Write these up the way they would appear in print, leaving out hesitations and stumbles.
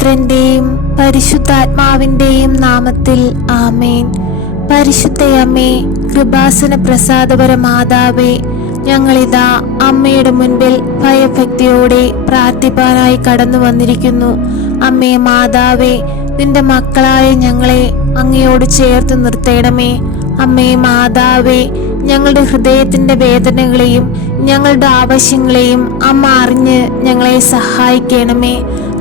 പുത്രന്റെയും പരിശുദ്ധാത്മാവിന്റെയും നാമത്തിൽ ആമേൻ. പരിശുദ്ധയമ്മേ, കൃപാസന പ്രസാദപര മാതാവേ, ഞങ്ങളിതാ അമ്മയുടെ മുൻപിൽ ഭയഭക്തിയോടെ പ്രാർത്ഥിപ്പാനായി കടന്നു വന്നിരിക്കുന്നു. അമ്മേ മാതാവേ, നിന്റെ മക്കളായ ഞങ്ങളെ അങ്ങയോട് ചേർത്ത് നിർത്തേണമേ. അമ്മേ മാതാവേ, ഞങ്ങളുടെ ഹൃദയത്തിന്റെ വേദനകളെയും ഞങ്ങളുടെ ആവശ്യങ്ങളെയും അമ്മ അറിഞ്ഞ് ഞങ്ങളെ സഹായിക്കണമേ.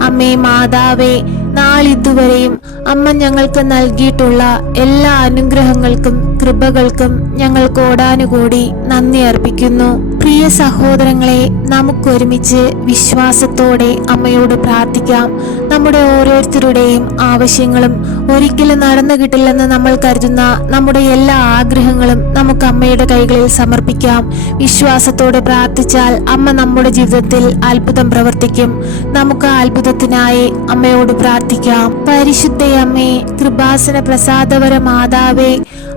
അമ്മേ മാതാവേ, നാളിതുവരെയും അമ്മ ഞങ്ങൾക്ക് നൽകിയിട്ടുള്ള എല്ലാ അനുഗ്രഹങ്ങൾക്കും കൃപകൾക്കും ഞങ്ങൾ കോടാനുകൂടി നന്ദി അർപ്പിക്കുന്നു. പ്രിയ സഹോദരങ്ങളെ, നമുക്കൊരുമിച്ച് വിശ്വാസത്തോടെ അമ്മയോട് പ്രാർത്ഥിക്കാം. നമ്മുടെ ഓരോരുത്തരുടെയും ആവശ്യങ്ങളും ഒരിക്കലും നടന്നു കിട്ടില്ലെന്ന് നമ്മൾ കരുതുന്ന നമ്മുടെ എല്ലാ ആഗ്രഹങ്ങളും നമുക്ക് അമ്മയുടെ കൈകളിൽ സമർപ്പിക്കാം. വിശ്വാസത്തോടെ പ്രാർത്ഥിച്ചാൽ അമ്മ നമ്മുടെ ജീവിതത്തിൽ അത്ഭുതം പ്രവർത്തിക്കും. നമുക്ക് അത്ഭുതത്തിനായി അമ്മയോട് പ്രാർത്ഥിക്കാം. പരിശുദ്ധയമ്മേ, കൃപാസന പ്രസാദപര മാതാവേ,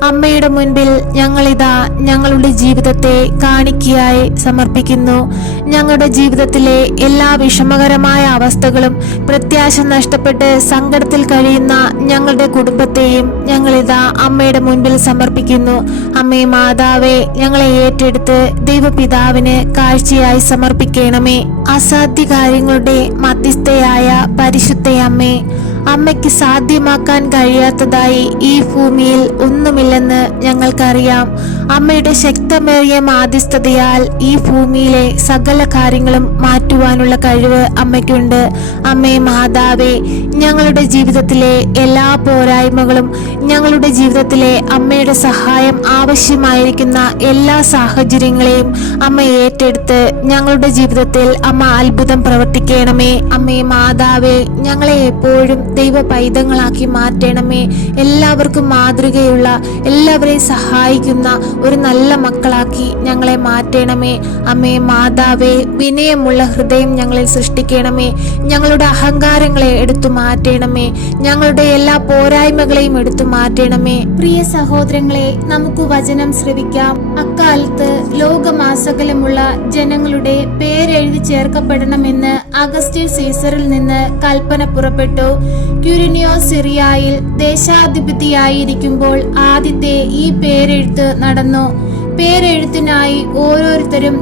അമ്മയുടെ മുൻപിൽ ഞങ്ങളിതാ ഞങ്ങളുടെ ജീവിതത്തെ കാണിക്കയായി സമർപ്പിക്കുന്നു. ഞങ്ങളുടെ ജീവിതത്തിലെ എല്ലാ വിഷമകരമായ അവസ്ഥകളും പ്രത്യാശ നഷ്ടപ്പെട്ട് സങ്കടത്തിൽ കഴിയുന്ന ഞങ്ങളുടെ കുടുംബത്തെയും ഞങ്ങളിതാ അമ്മയുടെ മുൻപിൽ സമർപ്പിക്കുന്നു. അമ്മേ മാതാവേ, ഞങ്ങളെ ഏറ്റെടുത്ത് ദൈവപിതാവിന് കാഴ്ചയായി സമർപ്പിക്കണമേ. അസാധ്യ കാര്യങ്ങളുടെ മധ്യസ്ഥയായ പരിശുദ്ധയമ്മേ, അമ്മയ്ക്ക് സാധ്യമാക്കാൻ കഴിയാത്തതായി ഈ ഭൂമിയിൽ ഒന്നുമില്ലെന്ന് ഞങ്ങൾക്കറിയാം. അമ്മയുടെ ശക്തമേറിയ മാധ്യസ്ഥതയാൽ ഈ ഭൂമിയിലെ സകല കാര്യങ്ങളും മാറ്റുവാനുള്ള കഴിവ് അമ്മയ്ക്കുണ്ട്. അമ്മേ മാതാവേ, ഞങ്ങളുടെ ജീവിതത്തിലെ എല്ലാ പോരായ്മകളും, ഞങ്ങളുടെ ജീവിതത്തിലെ അമ്മയുടെ സഹായം ആവശ്യമായിരിക്കുന്ന എല്ലാ സാഹചര്യങ്ങളെയും അമ്മ ഏറ്റെടുത്ത് ഞങ്ങളുടെ ജീവിതത്തിൽ അമ്മ അത്ഭുതം പ്രവർത്തിക്കണമേ. അമ്മേ മാതാവേ, ഞങ്ങളെ എപ്പോഴും ദൈവ പൈതങ്ങളാക്കി മാറ്റണമേ. എല്ലാവർക്കും മാതൃകയുള്ള, എല്ലാവരെയും സഹായിക്കുന്ന ഒരു നല്ല മക്കളാക്കി ഞങ്ങളെ മാറ്റണമേ. അമ്മേ മാതാവേ, വിനയമുള്ള ഹൃദയം ഞങ്ങളിൽ സൃഷ്ടിക്കണമേ. ഞങ്ങളുടെ അഹങ്കാരങ്ങളെ എടുത്തു മാറ്റണമേ. ഞങ്ങളുടെ എല്ലാ പോരായ്മകളെയും എടുത്തു മാറ്റണമേ. പ്രിയ സഹോദരങ്ങളെ, നമുക്ക് വചനം ശ്രവിക്കാം. അക്കാലത്ത് ലോകമാസകലമുള്ള ജനങ്ങളുടെ പേരെഴുതി ചേർക്കപ്പെടണമെന്ന് അഗസ്റ്റ്യസ് സീസറിൽ നിന്ന് കൽപ്പന പുറപ്പെട്ടു. ക്വിരിനിയോസ് സിറിയയിൽ ദേശാധിപതിയായിരിക്കുമ്പോൾ ആദ്യത്തെ ഈ പേരെഴുത്ത് നടന്നു. പേരെഴുത്തിനായി ഓരോരുത്തരും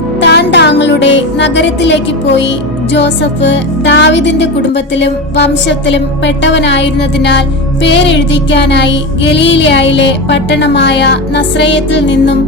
താങ്കളുടെ നഗരത്തിലേക്ക് പോയി. ജോസഫ് ദാവിദിന്റെ കുടുംബത്തിലും വംശത്തിലും പെട്ടവനായിരുന്നതിനാൽ പേരെഴുതിക്കാനായി ഗലീലയിലെ പട്ടണമായ നസ്രയത്തിൽ നിന്നും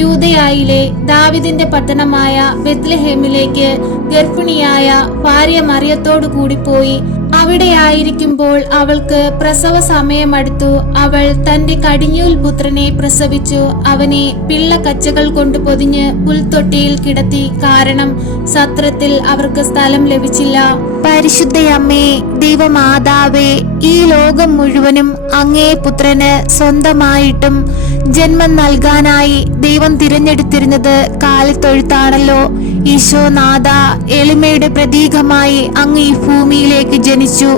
യൂദയായിലെ ദാവിദിന്റെ പട്ടണമായ ബെത്ലഹേമിലേക്ക് ഗർഭിണിയായ ഭാര്യ മറിയത്തോടു കൂടി പോയി. അവിടെയായിരിക്കുമ്പോൾ അവൾക്ക് പ്രസവ സമയമടുത്തു. അവൾ തന്റെ കടിഞ്ഞൂൽ പുത്രനെ പ്രസവിച്ചു. അവനെ പിള്ളക്കച്ചകൾ കൊണ്ട് പൊതിഞ്ഞ് പുൽത്തൊട്ടിയിൽ കിടത്തി. കാരണം സത്രത്തിൽ അവർക്ക് സ്ഥലം ലഭിച്ചില്ല. പരിശുദ്ധയമ്മേ, ദൈവമാതാവേ, ഈ ലോകം മുഴുവനും അങ്ങേ പുത്രന് സ്വന്തമായിട്ടും ജന്മം നൽകാനായി ദൈവം തിരഞ്ഞെടുത്തിരുന്നത് കാലിത്തൊഴുത്താണല്ലോ. ഈശോനാഥ, എളിമയുടെ പ്രതീകമായി അങ്ങ് ഈ ഭൂമിയിലേക്ക് ജനിച്ചു.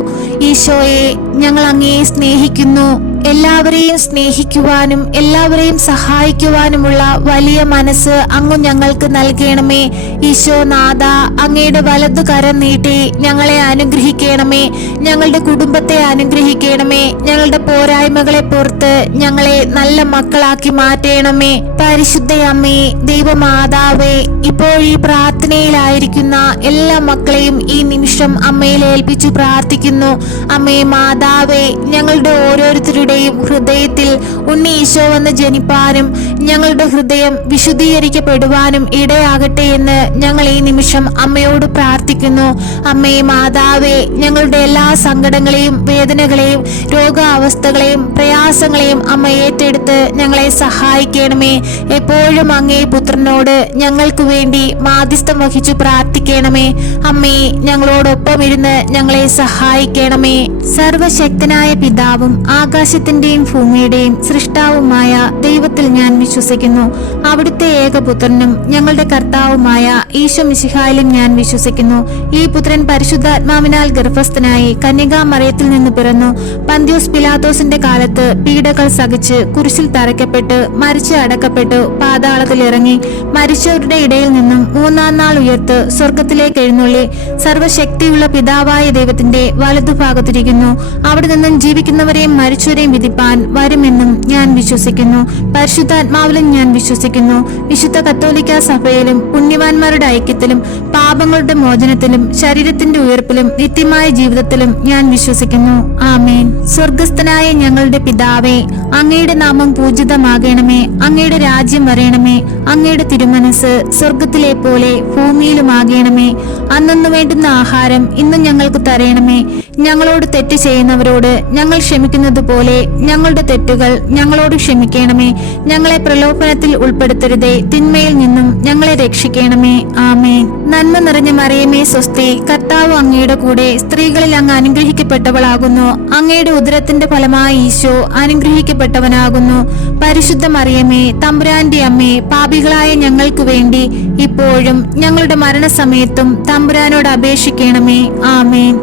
ഈശോയെ, ഞങ്ങൾ അങ്ങയെ സ്നേഹിക്കുന്നു. എല്ലാവരെയും സ്നേഹിക്കുവാനും എല്ലാവരെയും സഹായിക്കുവാനുമുള്ള വലിയ മനസ്സ് അങ്ങ് ഞങ്ങൾക്ക് നൽകണമേ. ഈശോനാഥ, അങ്ങയുടെ വലതു കരം നീട്ടി ഞങ്ങളെ അനുഗ്രഹിക്കണമേ. ഞങ്ങളുടെ കുടുംബത്തെ അനുഗ്രഹിക്കണമേ. ഞങ്ങളുടെ പോരായ്മകളെ പുറത്ത് ഞങ്ങളെ നല്ല മക്കളാക്കി മാറ്റണമേ. പരിശുദ്ധയമ്മേ, ദൈവമാതാവേ, ഇപ്പോൾ ഈ പ്രാർത്ഥനയിലായിരിക്കുന്ന എല്ലാ മക്കളെയും ഈ നിമിഷം അമ്മയിൽ ഏൽപ്പിച്ചു പ്രാർത്ഥിക്കുന്നു. അമ്മേ മാതാവേ, ഞങ്ങളുടെ ഓരോരുത്തരുടെ ഹൃദയത്തിൽ ഉണ്ണി ഈശോ വന്ന് ജനിപ്പാനും ഞങ്ങളുടെ ഹൃദയം വിശുദ്ധീകരിക്കപ്പെടുവാനും ഇടയാകട്ടെ എന്ന് ഞങ്ങൾ ഈ നിമിഷം അമ്മയോട് പ്രാർത്ഥിക്കുന്നു. അമ്മേ മാതാവേ, ഞങ്ങളുടെ എല്ലാ സങ്കടങ്ങളെയും വേദനകളെയും രോഗാവസ്ഥകളെയും പ്രയാസങ്ങളെയും അമ്മ ഏറ്റെടുത്ത് ഞങ്ങളെ സഹായിക്കണമേ. എപ്പോഴും അങ്ങേ പുത്രനോട് ഞങ്ങൾക്ക് വേണ്ടി മാധ്യസ്ഥം വഹിച്ചു പ്രാർത്ഥിക്കണമേ. അമ്മേ, ഞങ്ങളോടൊപ്പം ഇരുന്ന് ഞങ്ങളെ സഹായിക്കണമേ. സർവശക്തനായ പിതാവും ആകാശ ആകാശത്തിന്റെയും ഭൂമിയുടെയും സൃഷ്ടാവുമായ ദൈവത്തിൽ ഞാൻ വിശ്വസിക്കുന്നു. അവിടുത്തെ ഏകപുത്രനും ഞങ്ങളുടെ കർത്താവുമായ ഈശോ മിശിഹായിലും ഞാൻ വിശ്വസിക്കുന്നു. ഈ പുത്രൻ പരിശുദ്ധാത്മാവിനാൽ ഗർഭസ്ഥനായി കന്യകാമറിയത്തിൽ നിന്ന് പിറന്നു. പന്ത്യോസ് പിലാത്തോസിന്റെ കാലത്ത് പീഡകൾ സഹിച്ച് കുരിശിൽ തറയ്ക്കപ്പെട്ട് മരിച്ച് അടക്കപ്പെട്ടു, പാതാളത്തിൽ ഇറങ്ങി, മരിച്ചവരുടെ ഇടയിൽ നിന്നും മൂന്നാം നാൾ ഉയർത്ത് സ്വർഗത്തിലേക്ക് എഴുന്നള്ളി, സർവശക്തിയുള്ള പിതാവായ ദൈവത്തിന്റെ വലതുഭാഗത്തിരിക്കുന്നു. അവിടെ നിന്നും ജീവിക്കുന്നവരെയും മരിച്ചവരെയും വിധിപ്പാൻ വരുമെന്നും ഞാൻ വിശ്വസിക്കുന്നു. പരിശുദ്ധാത്മാവിലും ഞാൻ വിശ്വസിക്കുന്നു. വിശുദ്ധ കത്തോലിക്കാ സഭയിലും പുണ്യവാന്മാരുടെ ഐക്യത്തിലും പാപങ്ങളുടെ മോചനത്തിലും ശരീരത്തിന്റെ ഉയർപ്പിലും നിത്യമായ ജീവിതത്തിലും ഞാൻ വിശ്വസിക്കുന്നു. ആമേൻ. സ്വർഗസ്ഥനായ ഞങ്ങളുടെ പിതാവേ, അങ്ങയുടെ നാമം പൂജിതമാകണമേ. അങ്ങയുടെ രാജ്യം വരയണമേ. അങ്ങയുടെ തിരുമനസ് സ്വർഗത്തിലെ പോലെ ഭൂമിയിലുമാകണമേ. അന്നന്ന് വേണ്ടുന്ന ആഹാരം ഇന്ന് ഞങ്ങൾക്ക് തരയണമേ. ഞങ്ങളോട് തെറ്റ് ചെയ്യുന്നവരോട് ഞങ്ങൾ ക്ഷമിക്കുന്നത് പോലെ ഞങ്ങളുടെ തെറ്റുകൾ ഞങ്ങളോട് ക്ഷമിക്കണമേ. ഞങ്ങളെ പ്രലോഭനത്തിൽ ഉൾപ്പെടുത്തരുതേ, തിന്മയിൽ നിന്നും ഞങ്ങളെ രക്ഷിക്കണമേ. ആമേൻ. നന്മ നിറഞ്ഞ മറിയമേ സ്വസ്തി, കർത്താവ് അങ്ങയുടെ കൂടെ സ്ത്രീകളിൽ അങ്ങ് അനുഗ്രഹിക്കപ്പെട്ടവളാകുന്നു. അങ്ങയുടെ ഉദരത്തിന്റെ ഫലമായി ഈശോ അനുഗ്രഹിക്കപ്പെട്ടവനാകുന്നു. പരിശുദ്ധ മറിയമേ, തമ്പുരാന്റെ അമ്മേ, പാപികളായ ഞങ്ങൾക്ക് വേണ്ടി ഇപ്പോഴും ഞങ്ങളുടെ മരണസമയത്തും തമ്പുരാനോട് അപേക്ഷിക്കണമേ. ആമേൻ.